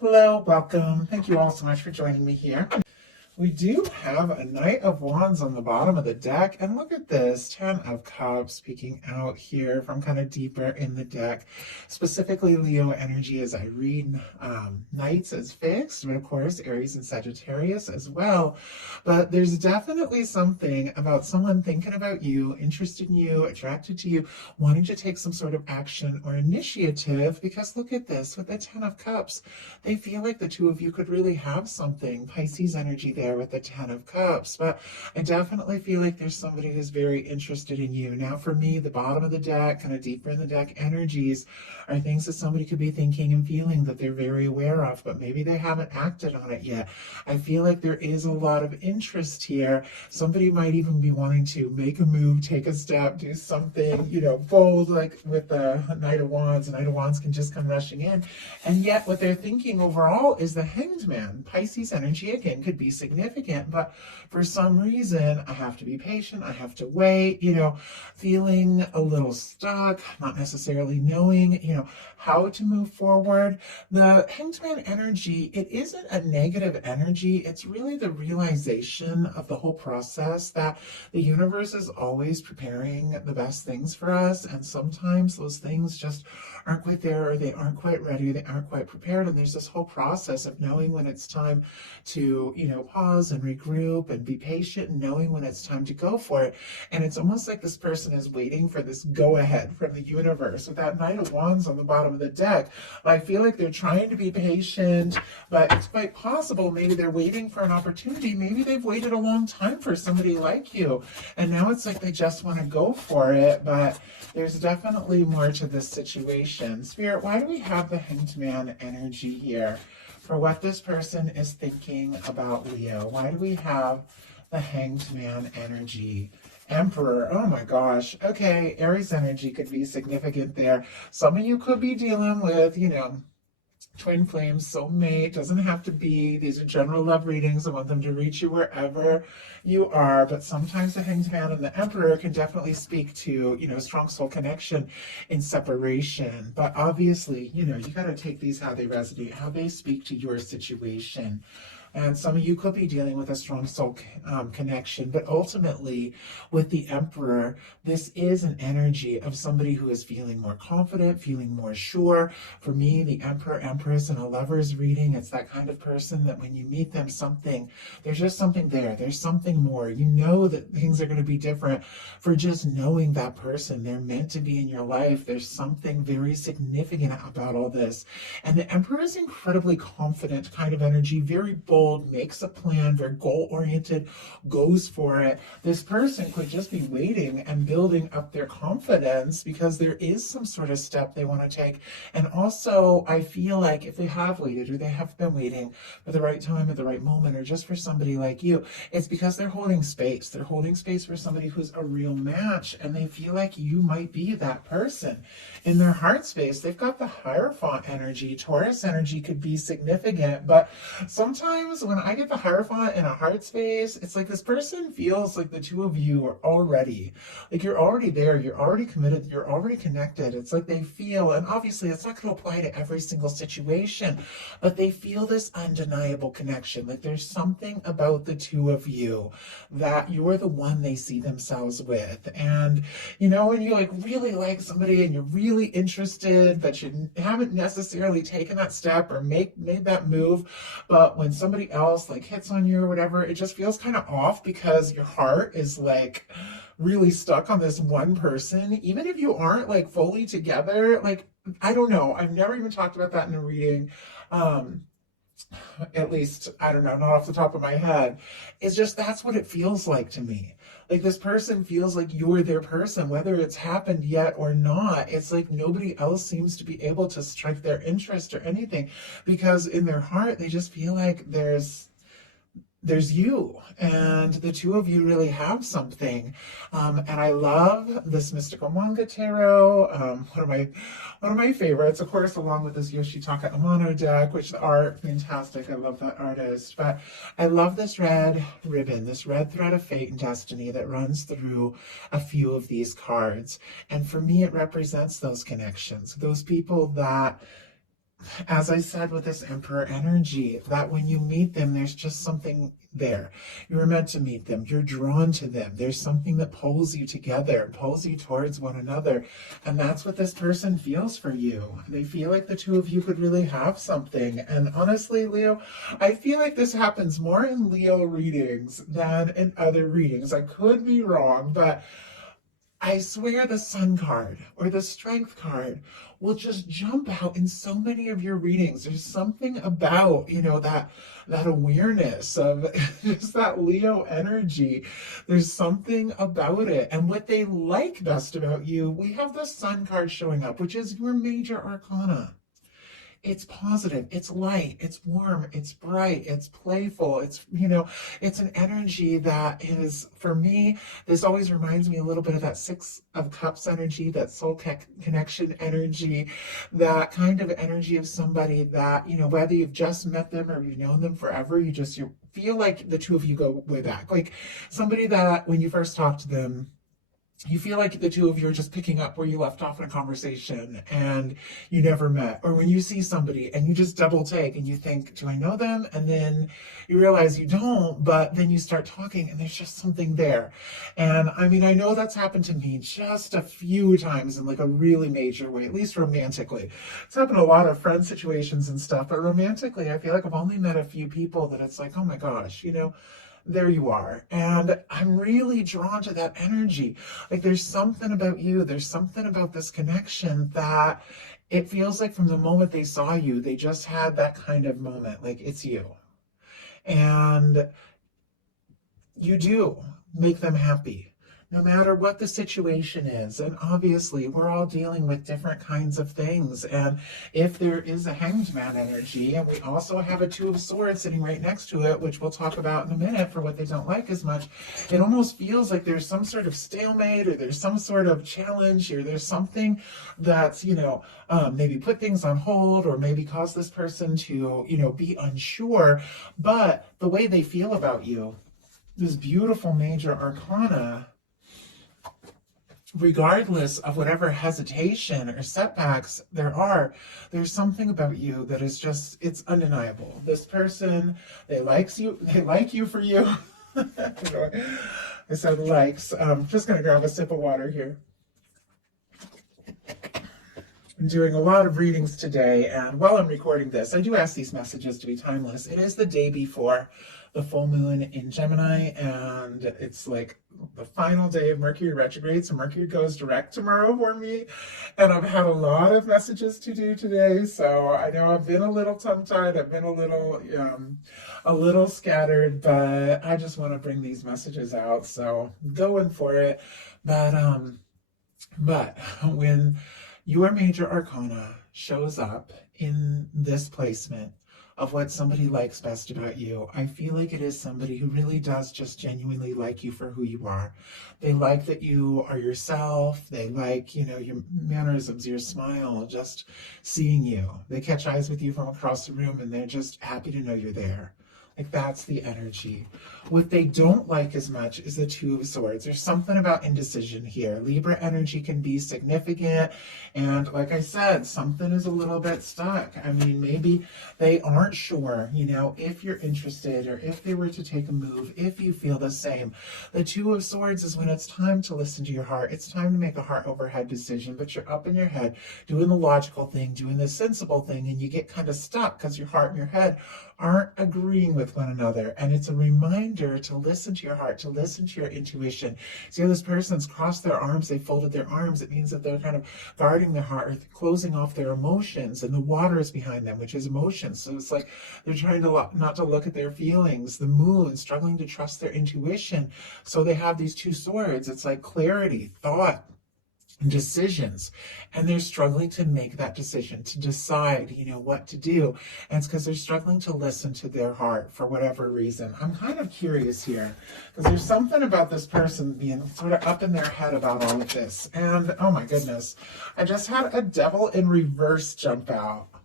Hello, welcome. Thank you all so much for joining me here. We do have a Knight of Wands on the bottom of the deck, and look at this, Ten of Cups peeking out here from kind of deeper in the deck. Specifically, Leo energy as I read Knights as fixed, but of course Aries and Sagittarius as well. But there's definitely something about someone thinking about you, interested in you, attracted to you, wanting to take some sort of action or initiative, because look at this, with the Ten of Cups, they feel like the two of you could really have something. Pisces energy there with the Ten of Cups, but I definitely feel like there's somebody who's very interested in you. Now for me, the bottom of the deck, kind of deeper in the deck energies, are things that somebody could be thinking and feeling that they're very aware of, but maybe they haven't acted on it yet. I feel like there is a lot of interest here. Somebody might even be wanting to make a move, take a step, do something, bold, like with the Knight of Wands. The Knight of Wands can just come rushing in, and yet what they're thinking overall is the Hanged Man. Pisces energy again could be significant, but for some reason I have to be patient, I have to wait, feeling a little stuck, not necessarily knowing, how to move forward. The Hanged Man energy, it isn't a negative energy, it's really the realization of the whole process that the universe is always preparing the best things for us, and sometimes those things just aren't quite there, or they aren't quite ready, they aren't quite prepared, and there's this whole process of knowing when it's time to, pause and regroup and be patient, and knowing when it's time to go for it. And it's almost like this person is waiting for this go-ahead from the universe. With that Knight of Wands on the bottom of the deck, I feel like they're trying to be patient, but it's quite possible maybe they're waiting for an opportunity. Maybe they've waited a long time for somebody like you, and now it's like they just want to go for it, but there's definitely more to this situation. Spirit, why do we have the Hanged Man energy here for what this person is thinking about Leo? Why do we have the Hanged Man energy? Emperor, oh my gosh. Okay, Aries energy could be significant there. Some of you could be dealing with, twin flames, soulmate. Doesn't have to be. These are general love readings. I want them to reach you wherever you are. But sometimes the Hanged Man and the Emperor can definitely speak to, strong soul connection in separation. But obviously, you got to take these how they resonate, how they speak to your situation. And some of you could be dealing with a strong soul connection, but ultimately with the Emperor, this is an energy of somebody who is feeling more confident, feeling more sure. For me, the Emperor, Empress in a lover's reading, it's that kind of person that when you meet them, there's just something there. There's something more. You know that things are going to be different for just knowing that person. They're meant to be in your life. There's something very significant about all this. And the Emperor is incredibly confident kind of energy, very bold, makes a plan, very goal-oriented, goes for it. This person could just be waiting and building up their confidence because there is some sort of step they want to take. And also, I feel like if they have waited, or they have been waiting for the right time at the right moment, or just for somebody like you, it's because they're holding space. They're holding space for somebody who's a real match, and they feel like you might be that person. In their heart space, they've got the Hierophant energy. Taurus energy could be significant, but sometimes when I get the Hierophant in a heart space, it's like this person feels like the two of you are already, like you're already there, you're already committed, you're already connected. It's like they feel, and obviously it's not going to apply to every single situation, but they feel this undeniable connection. Like there's something about the two of you that you're the one they see themselves with. And, when you really like somebody and you're really interested, but you haven't necessarily taken that step or made that move, but when somebody else hits on you or whatever, it just feels kind of off because your heart is really stuck on this one person, even if you aren't fully together. I don't know, I've never even talked about that in a reading, at least I don't know, not off the top of my head. It's just that's what it feels like to me. This person feels like you're their person, whether it's happened yet or not. It's like nobody else seems to be able to strike their interest or anything, because in their heart they just feel like there's you, and the two of you really have something. And I love this Mystical Manga Tarot, one of my favorites, of course, along with this Yoshitaka Amano deck, which the art, fantastic. I love that artist. But I love this red ribbon, this red thread of fate and destiny that runs through a few of these cards. And for me, it represents those connections, those people that as I said with this Emperor energy, that when you meet them, there's just something there. You were meant to meet them. You're drawn to them. There's something that pulls you together, pulls you towards one another. And that's what this person feels for you. They feel like the two of you could really have something. And honestly, Leo, I feel like this happens more in Leo readings than in other readings. I could be wrong, but I swear the Sun card or the Strength card will just jump out in so many of your readings. There's something about, that awareness of just that Leo energy. There's something about it. And what they like best about you, we have the Sun card showing up, which is your major arcana. It's positive, it's light, it's warm, it's bright, it's playful, it's an energy that is, for me, this always reminds me a little bit of that Six of Cups energy, that soul connection energy, that kind of energy of somebody that, whether you've just met them or you've known them forever, you feel like the two of you go way back. Like somebody that when you first talk to them, you feel like the two of you are just picking up where you left off in a conversation and you never met. Or when you see somebody and you just double take and you think, do I know them? And then you realize you don't, but then you start talking and there's just something there. And I mean, I know that's happened to me just a few times in like a really major way, at least romantically. It's happened a lot of friend situations and stuff, but romantically, I feel like I've only met a few people that it's like, oh my gosh, there you are. And I'm really drawn to that energy. Like there's something about you, there's something about this connection that it feels like from the moment they saw you, they just had that kind of moment, like it's you. And you do make them happy, no matter what the situation is. And obviously, we're all dealing with different kinds of things. And if there is a Hanged Man energy, and we also have a Two of Swords sitting right next to it, which we'll talk about in a minute for what they don't like as much, it almost feels like there's some sort of stalemate, or there's some sort of challenge, or there's something that's, maybe put things on hold, or maybe cause this person to, be unsure. But the way they feel about you, this beautiful major arcana, regardless of whatever hesitation or setbacks there's something about you that is just, it's undeniable. This person, they like you for you. I said likes. I'm just going to grab a sip of water here. I'm doing a lot of readings today, and while I'm recording this, I do ask these messages to be timeless. It is the day before the full moon in Gemini, and it's like the final day of Mercury retrograde, so Mercury goes direct tomorrow for me, and I've had a lot of messages to do today, so I know I've been a little tongue-tied, I've been a little scattered, but I just want to bring these messages out, so going for it. But when your major arcana shows up in this placement of what somebody likes best about you, I feel like it is somebody who really does just genuinely like you for who you are. They like that you are yourself. They like, your mannerisms, your smile, just seeing you. They catch eyes with you from across the room and they're just happy to know you're there. Like that's the energy. What they don't like as much is the Two of Swords. There's something about indecision here. Libra energy can be significant. And like I said, something is a little bit stuck. I mean, maybe they aren't sure, if you're interested or if they were to take a move, if you feel the same. The Two of Swords is when it's time to listen to your heart. It's time to make a heart over head decision, but you're up in your head doing the logical thing, doing the sensible thing, and you get kind of stuck because your heart and your head aren't agreeing with one another. And it's a reminder to listen to your heart, to listen to your intuition. See how this person's crossed their arms, they folded their arms. It means that they're kind of guarding their heart, or closing off their emotions, and the water is behind them, which is emotions. So it's like they're trying to not to look at their feelings. The moon, struggling to trust their intuition. So they have these two swords. It's like clarity, thought, decisions, and they're struggling to make that decision, to decide what to do. And it's because they're struggling to listen to their heart for whatever reason. I'm kind of curious here because there's something about this person being sort of up in their head about all of this. And oh my goodness, I just had a Devil in reverse jump out.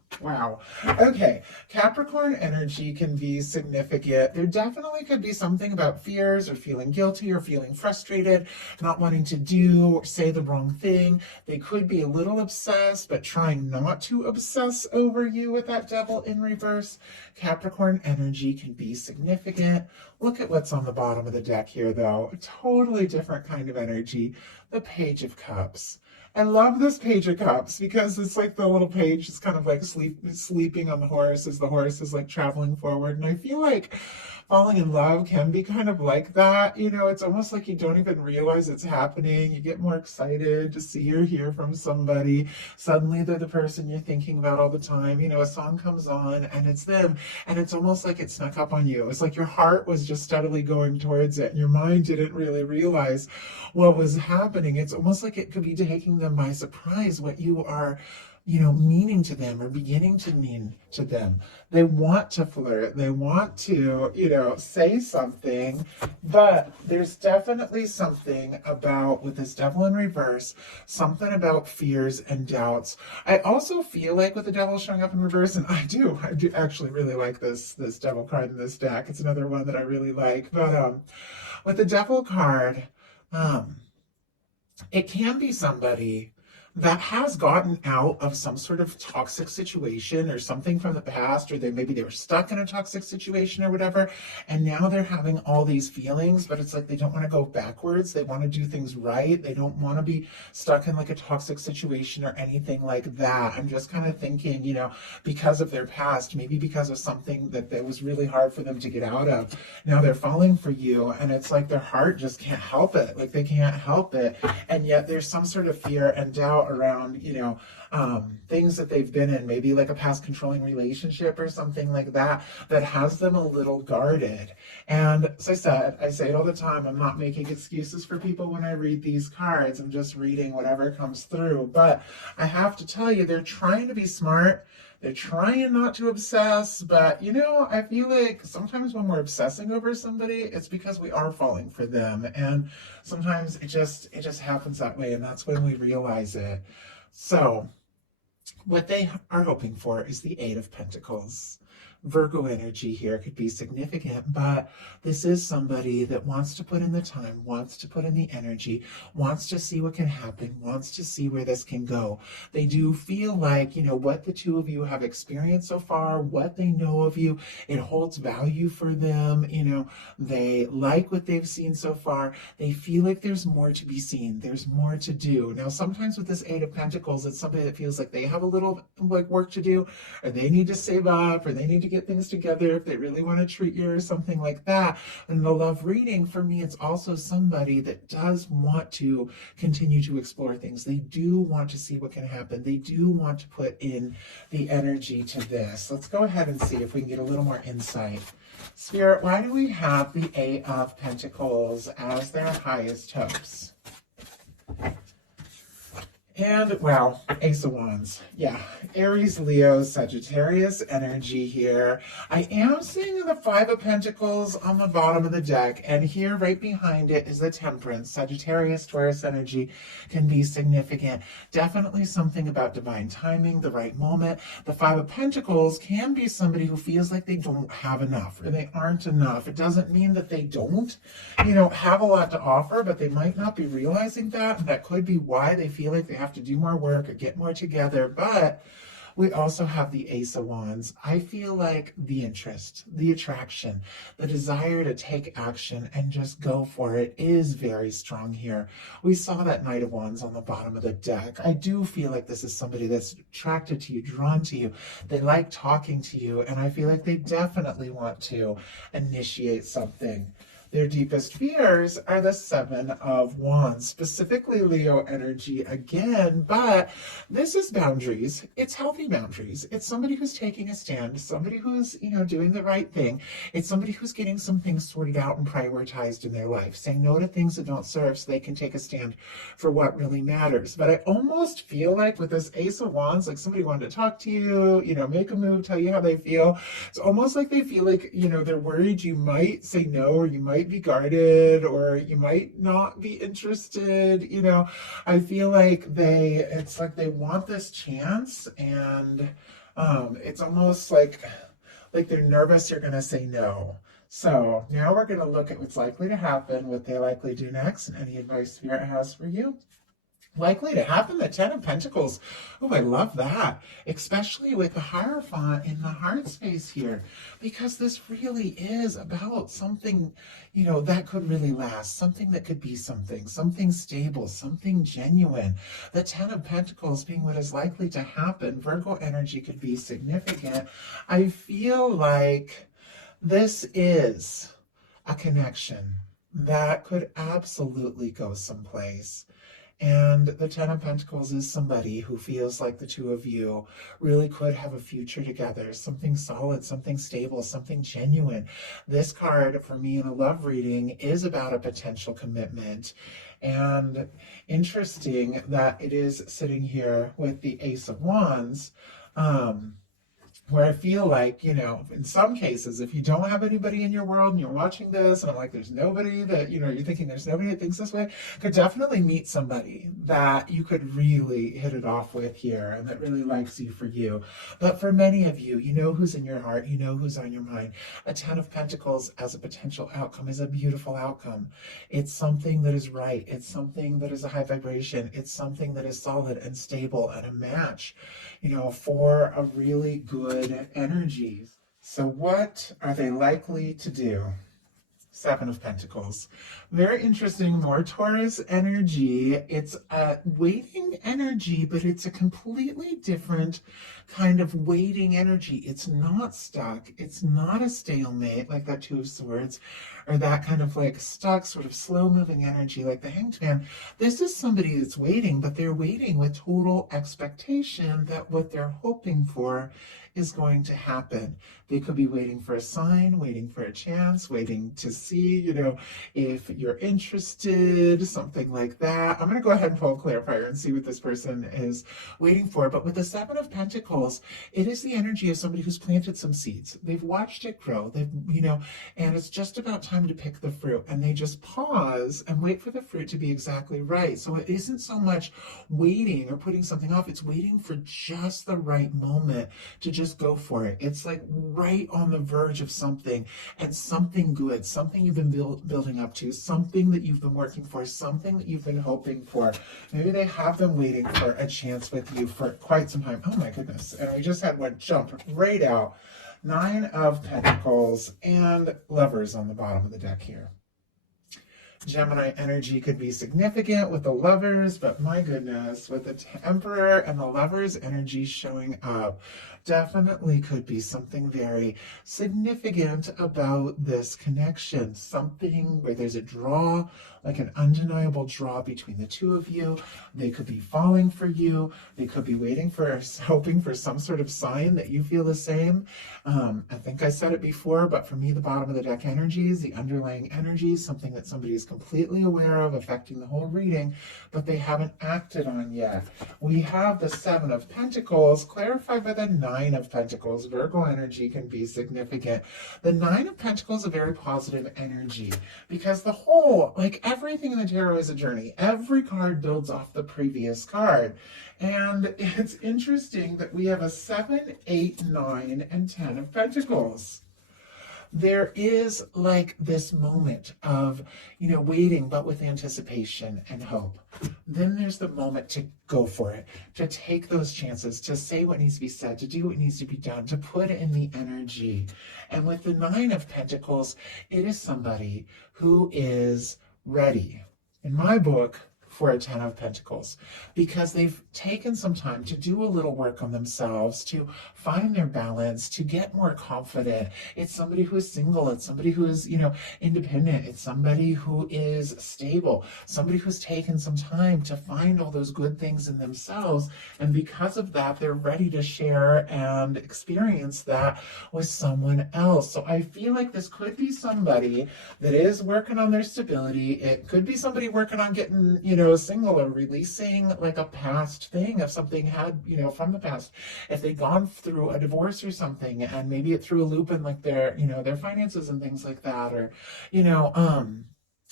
Wow. Okay. Capricorn energy can be significant. There definitely could be something about fears or feeling guilty or feeling frustrated, not wanting to do or say the wrong thing. They could be a little obsessed, but trying not to obsess over you with that devil in reverse. Capricorn energy can be significant. Look at what's on the bottom of the deck here, though. A totally different kind of energy. The Page of Cups. I love this Page of Cups because it's like the little page is kind of like sleeping on the horse as the horse is like traveling forward. And I feel like falling in love can be kind of like that. You know, it's almost like you don't even realize it's happening. You get more excited to see or hear from somebody. Suddenly they're the person you're thinking about all the time. You know, a song comes on and it's them. And it's almost like it snuck up on you. It's like your heart was just steadily going towards it and your mind didn't really realize what was happening. It's almost like it could be taking them by surprise what you are, you know, meaning to them or beginning to mean to them. They want to flirt. They want to, you know, say something, but there's definitely something about, with this devil in reverse, something about fears and doubts. I also feel like with the devil showing up in reverse, and I do actually really like this devil card in this deck. It's another one that I really like. But with the devil card, um, it can be somebody that has gotten out of some sort of toxic situation or something from the past, or maybe they were stuck in a toxic situation or whatever, and now they're having all these feelings, but it's like they don't want to go backwards. They want to do things right. They don't want to be stuck in like a toxic situation or anything like that. I'm just kind of thinking, you know, because of their past, maybe because of something that was really hard for them to get out of. Now they're falling for you, and it's like their heart just can't help it. Like they can't help it. And yet there's some sort of fear and doubt around, you know, things that they've been in, maybe like a past controlling relationship or something like that, that has them a little guarded. And as I said, I say it all the time, I'm not making excuses for people when I read these cards. I'm just reading whatever comes through. But I have to tell you, they're trying to be smart. They're trying not to obsess, but you know, I feel like sometimes when we're obsessing over somebody, it's because we are falling for them. And sometimes it just happens that way, and that's when we realize it. So what they are hoping for is the Eight of Pentacles. Virgo energy here could be significant, but this is somebody that wants to put in the time, wants to put in the energy, wants to see what can happen, wants to see where this can go. They do feel like, you know, what the two of you have experienced so far, what they know of you, it holds value for them. You know, they like what they've seen so far. They feel like there's more to be seen. There's more to do. Now, sometimes with this Eight of Pentacles, it's somebody that feels like they have a little like work to do, or they need to save up, or they need to get things together if they really want to treat you or something like that. And the love reading, for me, it's also somebody that does want to continue to explore things. They do want to see what can happen. They do want to put in the energy to this. Let's go ahead and see if we can get a little more insight. Spirit, why do we have the Eight of Pentacles as their highest hopes? And, well, Ace of Wands. Yeah, Aries, Leo, Sagittarius energy here. I am seeing the Five of Pentacles on the bottom of the deck, and here right behind it is the Temperance. Sagittarius, Taurus energy can be significant. Definitely something about divine timing, the right moment. The Five of Pentacles can be somebody who feels like they don't have enough, or they aren't enough. It doesn't mean that they don't, you know, have a lot to offer, but they might not be realizing that, and that could be why they feel like they have to do more work or get more together. But we also have the Ace of Wands. I feel like the interest, the attraction, the desire to take action and just go for it is very strong here. We saw that Knight of Wands on the bottom of the deck. I do feel like this is somebody that's attracted to you, drawn to you. They like talking to you, and I feel like they definitely want to initiate something. Their deepest fears are the Seven of Wands, specifically Leo energy again, but this is boundaries. It's healthy boundaries. It's somebody who's taking a stand, somebody who's, you know, doing the right thing. It's somebody who's getting some things sorted out and prioritized in their life, saying no to things that don't serve so they can take a stand for what really matters. But I almost feel like with this Ace of Wands, like somebody wanted to talk to you, you know, make a move, tell you how they feel. It's almost like they feel like, you know, they're worried you might say no, or you might be guarded, or you might not be interested. You know, I feel like it's like they want this chance, and It's almost like they're nervous you're going to say no. So now we're going to look at what's likely to happen, what they likely do next, and any advice Spirit has for you. Likely to happen, the Ten of Pentacles. Oh, I love that, especially with the Hierophant in the heart space here, because this really is about something, that could really last, something that could be something stable, something genuine. The Ten of Pentacles being what is likely to happen, Virgo energy could be significant. I feel like this is a connection that could absolutely go someplace. And the Ten of Pentacles is somebody who feels like the two of you really could have a future together, something solid, something stable, something genuine. This card for me in a love reading is about a potential commitment. And interesting that it is sitting here with the Ace of Wands. Where I feel like, in some cases, if you don't have anybody in your world and you're watching this and I'm like, there's nobody that, you're thinking there's nobody that thinks this way, could definitely meet somebody that you could really hit it off with here and that really likes you for you. But for many of you, you know who's in your heart, you know who's on your mind. A Ten of Pentacles as a potential outcome is a beautiful outcome. It's something that is right. It's something that is a high vibration. It's something that is solid and stable and a match, for a really good energy. So what are they likely to do? Seven of Pentacles. Very interesting, more Taurus energy. It's a waiting energy, but it's a completely different kind of waiting energy. It's not stuck. It's not a stalemate like that Two of Swords, or that kind of like stuck, sort of slow moving energy like the Hanged Man. This is somebody that's waiting, but they're waiting with total expectation that what they're hoping for is going to happen. They could be waiting for a sign, waiting for a chance, waiting to see, if you're interested, something like that. I'm going to go ahead and pull a clarifier and see what this person is waiting for. But with the Seven of Pentacles, it is the energy of somebody who's planted some seeds. They've watched it grow. And it's just about time to pick the fruit. And they just pause and wait for the fruit to be exactly right. So it isn't so much waiting or putting something off. It's waiting for just the right moment to just go for it. It's like right on the verge of something, and something good, something you've been building up to, something that you've been working for, something that you've been hoping for. Maybe they have been waiting for a chance with you for quite some time. Oh my goodness. And we just had one jump right out. Nine of Pentacles and Lovers on the bottom of the deck here. Gemini energy could be significant with the Lovers, but my goodness, with the Emperor and the Lovers energy showing up, definitely could be something very significant about this connection. Something where there's a draw, like an undeniable draw between the two of you. They could be falling for you. They could be hoping for some sort of sign that you feel the same. I think I said it before, but for me, the bottom of the deck energies, the underlying energies, something that somebody is completely aware of, affecting the whole reading, but they haven't acted on yet. We have the Seven of Pentacles, clarified by the Nine of Pentacles. Virgo energy can be significant. The Nine of Pentacles is a very positive energy, because the whole, like everything in the tarot is a journey. Every card builds off the previous card. And it's interesting that we have a 7, 8, 9, and 10 of Pentacles. There is like this moment of, waiting, but with anticipation and hope. Then there's the moment to go for it, to take those chances, to say what needs to be said, to do what needs to be done, to put in the energy. And with the Nine of Pentacles, it is somebody who is ready, in my book, for a Ten of Pentacles, because they've taken some time to do a little work on themselves, to find their balance, to get more confident. It's somebody who is single. It's somebody who is, independent. It's somebody who is stable, somebody who's taken some time to find all those good things in themselves. And because of that, they're ready to share and experience that with someone else. So I feel like this could be somebody that is working on their stability. It could be somebody working on getting, single, or releasing like a past thing of something had, from the past. If they'd gone through a divorce or something, and maybe it threw a loop in like their finances and things like that, or,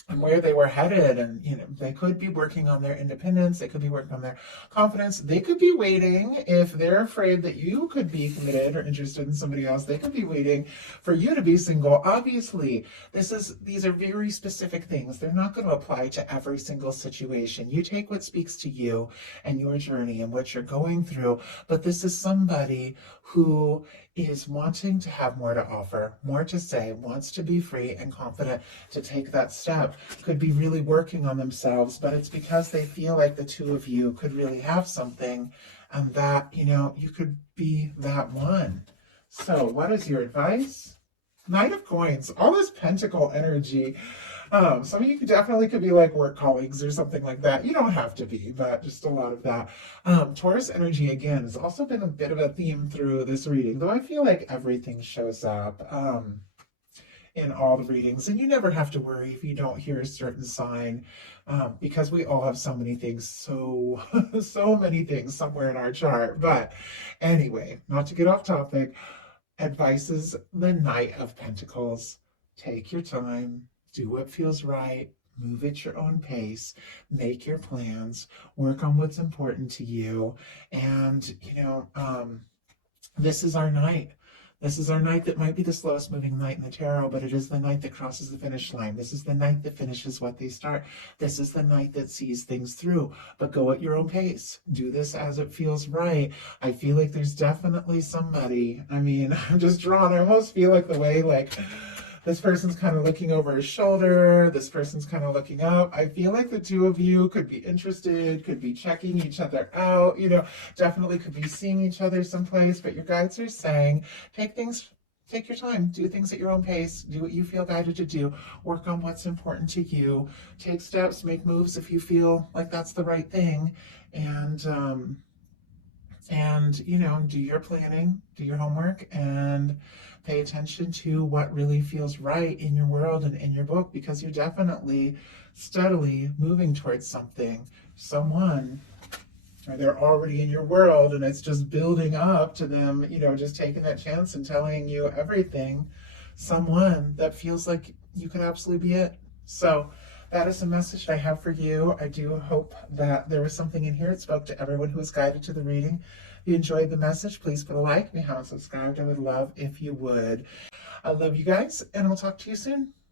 and where they were headed. And they could be working on their independence, they could be working on their confidence, they could be waiting, if they're afraid that you could be committed or interested in somebody else, they could be waiting for you to be single. Obviously, these are very specific things. They're not going to apply to every single situation. You take what speaks to you and your journey and what you're going through. But this is somebody who is wanting to have more to offer, more to say, wants to be free and confident to take that step, could be really working on themselves, but it's because they feel like the two of you could really have something, and that, you could be that one. So what is your advice? Knight of Coins, all this pentacle energy. Some of you definitely could be like work colleagues or something like that. You don't have to be, but just a lot of that. Taurus energy, again, has also been a bit of a theme through this reading, though I feel like everything shows up in all the readings. And you never have to worry if you don't hear a certain sign, because we all have so many things, so many things somewhere in our chart. But anyway, not to get off topic, advice is the Knight of Pentacles. Take your time, do what feels right, move at your own pace, make your plans, work on what's important to you. And, this is our night. This is our night that might be the slowest moving night in the tarot, but it is the night that crosses the finish line. This is the night that finishes what they start. This is the night that sees things through, but go at your own pace. Do this as it feels right. I feel like there's definitely somebody, I'm just drawn. I almost feel like the way, this person's kind of looking over his shoulder, this person's kind of looking up. I feel like the two of you could be interested, could be checking each other out, definitely could be seeing each other someplace, but your guides are saying, take your time, do things at your own pace, do what you feel guided to do, work on what's important to you, take steps, make moves if you feel like that's the right thing, and do your planning, do your homework, and pay attention to what really feels right in your world and in your book, because you're definitely steadily moving towards something, someone, or they're already in your world and it's just building up to them, just taking that chance and telling you everything, someone that feels like you could absolutely be it. So that is the message I have for you. I do hope that there was something in here that spoke to everyone who was guided to the reading. If you enjoyed the message, please put a like, maybe subscribe. I would love if you would. I love you guys, and I'll talk to you soon.